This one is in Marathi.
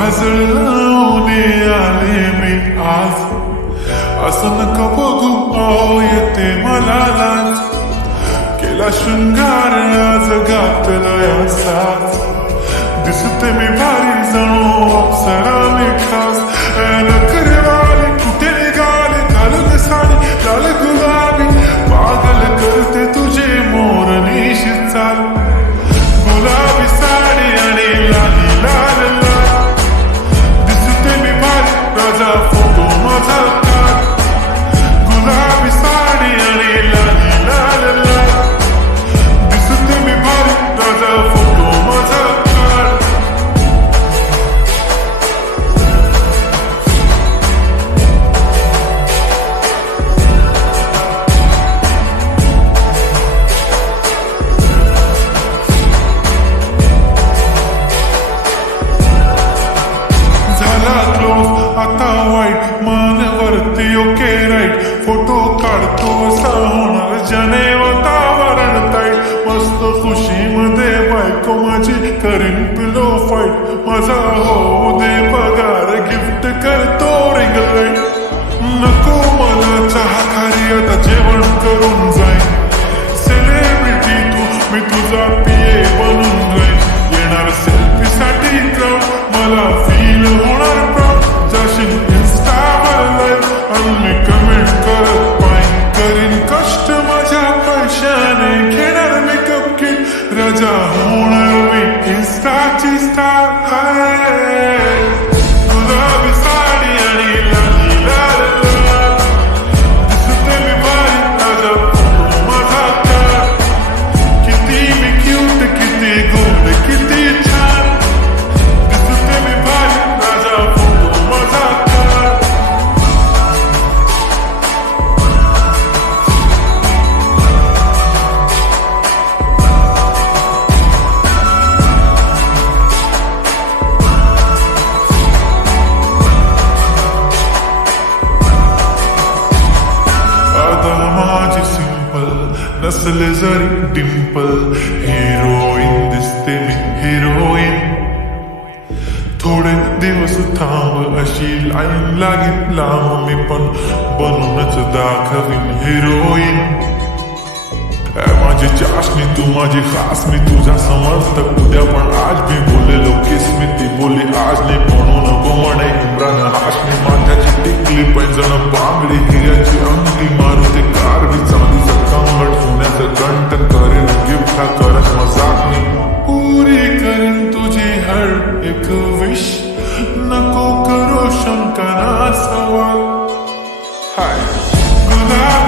काजळावने आले मी आज, असं नका बघू येते मला लाज, केला शृंगार आज घातला याचाच, दिसते मी भारी जणू अप्सरा मी खास, नखरेवाली कुठे निघाली घालून साडी लाल गुलाबी, पागल करते तुझे मोरनीशी चाल, गुलाबी साडी आणि लाली लाल लाल, दिसते मी भारी राजा फोटो माझा काढ, गुलाबी साडी आणि लाली लाल लाल, दिसते मी भारी राजा फोटो माझा काढ. आता वाईट मानवरती ओके राईट, फोटो काढतो असा होणार ज्याने वातावरण ताईट, मस्त खुशीमध्ये बायको माझी करीन पिलो फाईट, माझा होऊ दे पगार गिफ्ट करतो रिंग लाईट, नको मला चहा खारी आता जेवण करून जाईन, सेलिब्रिटी तू मी तुझा पिये बनून जाईन, येणार सेल्फी साठी क्राऊड मला फील होणार प्राऊड, जाशील इन्स्टावर लाईव्ह आणि मी कमेंट करत पाईन, करीन कष्ट माझ्या पैशाने, घेणार मेकअप किट राजा होणार मी इन्स्टाची स्टार. गुलाबी साडी आणि लाली लाल लाल, दिसते मी भारी राजा फोटो माझा काढ, किती मी क्यूट किती गोड किती छान, दिसते मी भारी राजा फोटो माझा काढ. आता माझी सिंपल नसले जरी डिंपल, हिरोईन दिसते मी हिरोईन, थोडे दिवस थांब अशी लाईन लागेल लांब, मी पण बनूनच दाखवीन हिरोईन. माझी चाशनी तू माझी खास, मी तुझा समर्थक उद्या पण आज मी बोललेलो किसमी, ती बोली आज नाही म्हणून नको म्हणे इम्रान हाशमी, माथ्याची टिकली पैंजण बांगडी हिऱ्याची अंगठी, मारुती कार बी चांदीचं कमळ, सोन्याचं कंटन करेन गिफ्ट हा करत मजाक मी, पुरी करेन तुझी हर एक विश, नको करू शंका ना सवाल. हाय गुलाब